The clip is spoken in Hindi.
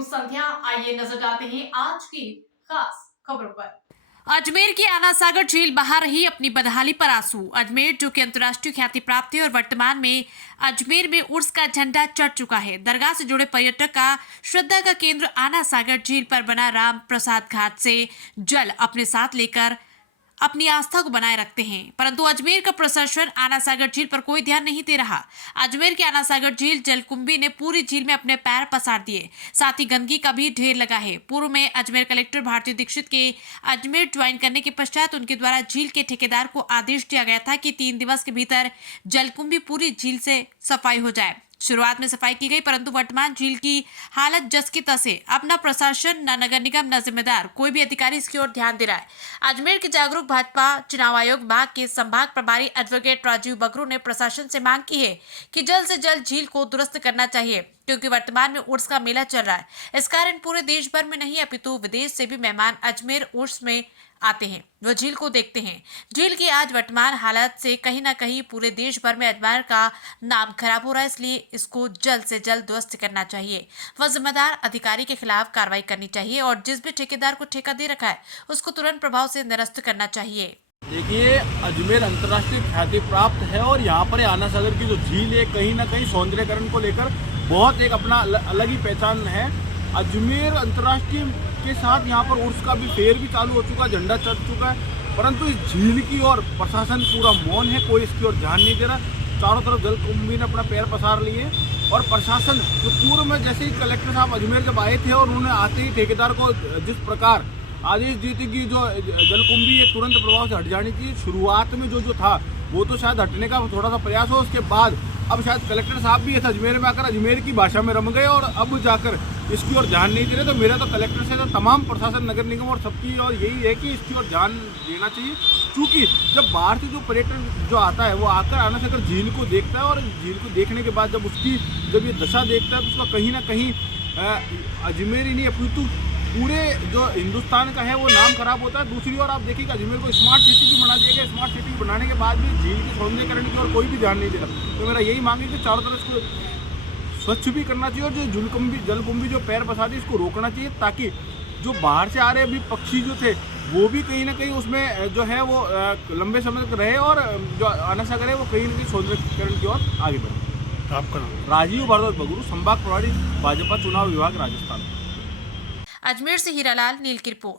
शुभ संध्या। आइए नजर डालते हैं आज की खास खबरों पर। अजमेर की आना सागर झील बहा रही अपनी बदहाली पर आंसू। अजमेर जो कि अंतर्राष्ट्रीय ख्याति प्राप्त है और वर्तमान में अजमेर में उर्स का झंडा चढ़ चुका है। दरगाह से जुड़े पर्यटक का श्रद्धा का केंद्र आना सागर झील पर बना राम प्रसाद घाट से जल अपने साथ लेकर अपनी आस्था को बनाए रखते हैं, परंतु अजमेर का प्रशासन आना सागर झील पर कोई ध्यान नहीं दे रहा। अजमेर के आना सागर झील जलकुंभी ने पूरी झील में अपने पैर पसार दिए, साथ ही गंदगी का भी ढेर लगा है। पूर्व में अजमेर कलेक्टर भारती दीक्षित के अजमेर ज्वाइन करने के पश्चात उनके द्वारा झील के ठेकेदार को आदेश दिया गया था कि 3 दिवस के भीतर जलकुंभी पूरी झील से सफाई हो जाए। शुरुआत में सफाई की गई, परंतु वर्तमान झील की हालत जस की तस है। अब न प्रशासन, न नगर निगम, न जिम्मेदार कोई भी अधिकारी इसकी ओर ध्यान दे रहा है। अजमेर के जागरूक भाजपा चुनाव आयोग बाग के संभाग प्रभारी एडवोकेट राजीव बगरू ने प्रशासन से मांग की है कि जल्द से जल्द झील को दुरुस्त करना चाहिए, क्योंकि वर्तमान में उर्स का मेला चल रहा है। इस कारण पूरे देश भर में नहीं अपितु विदेश से भी मेहमान अजमेर उर्स में आते हैं, वो झील को देखते हैं। झील की आज वर्तमान हालत से कहीं ना कहीं पूरे देश भर में अजमेर का नाम खराब हो रहा है, इसलिए इसको जल्द से जल्द दुरुस्त करना चाहिए व जिम्मेदार अधिकारी के खिलाफ कार्रवाई करनी चाहिए और जिस भी ठेकेदार को ठेका दे रखा है उसको तुरंत प्रभाव से निरस्त करना चाहिए। देखिए, अजमेर अंतर्राष्ट्रीय ख्याति प्राप्त है और यहाँ पर आना सागर की जो झील है कहीं ना कहीं सौंदर्यकरण को लेकर बहुत एक अपना अलग ही पहचान है। अजमेर अंतर्राष्ट्रीय के साथ यहाँ पर उर्स का भी फेयर भी चालू हो चुका है, झंडा चढ़ चुका है, परंतु इस झील की ओर प्रशासन पूरा मौन है, कोई इसकी ओर ध्यान नहीं दे रहा। चारों तरफ जलकुंभी ने अपना पैर पसार लिए और प्रशासन जो पूर्व में जैसे ही कलेक्टर साहब अजमेर जब आए थे और उन्होंने आते ही ठेकेदार को जिस प्रकार आदेश दी थी कि जो जलकुंभी ये तुरंत प्रभाव से हट जानी चाहिए, शुरुआत में जो था वो तो शायद हटने का थोड़ा सा प्रयास हो, उसके बाद अब शायद कलेक्टर साहब भी अजमेर में आकर अजमेर की भाषा में रम गए और अब जाकर इसकी ओर ध्यान नहीं दे रहे। तो मेरा तो कलेक्टर से तो तमाम प्रशासन, नगर निगम और सबकी और यही है कि इसकी ओर ध्यान देना चाहिए, क्योंकि जब बाहर से जो पर्यटन जो आता है वो आकर आना सागर झील को देखता है और झील को देखने के बाद जब ये दशा देखता है तो उसका कहीं ना कहीं अजमेर ही नहीं अपितु पूरे जो हिंदुस्तान का है वो नाम खराब होता है। दूसरी ओर आप देखिएगा अजमेर को स्मार्ट सिटी भी बना दिया गया, स्मार्ट सिटी बनाने के बाद भी झील के सौंदर्यकरण की ओर कोई भी ध्यान नहीं दे रहा। तो मेरा यही मांग है कि चारों तरफ इसको स्वच्छ भी करना चाहिए और जो जलकुंभी जो पैर पसार इसको रोकना चाहिए, ताकि जो बाहर से आ रहे अभी पक्षी जो थे वो भी कहीं ना कहीं उसमें जो है वो लंबे समय तक रहे और जो आना सागर है वो कहीं ना कहीं सौंदर्यकरण की ओर आगे बढ़े। आपका नाम? राजीव भारद्वाज बगरू, संभाग प्रभारी भाजपा चुनाव विभाग राजस्थान। अजमेर से हीरालाल नील की रिपोर्ट।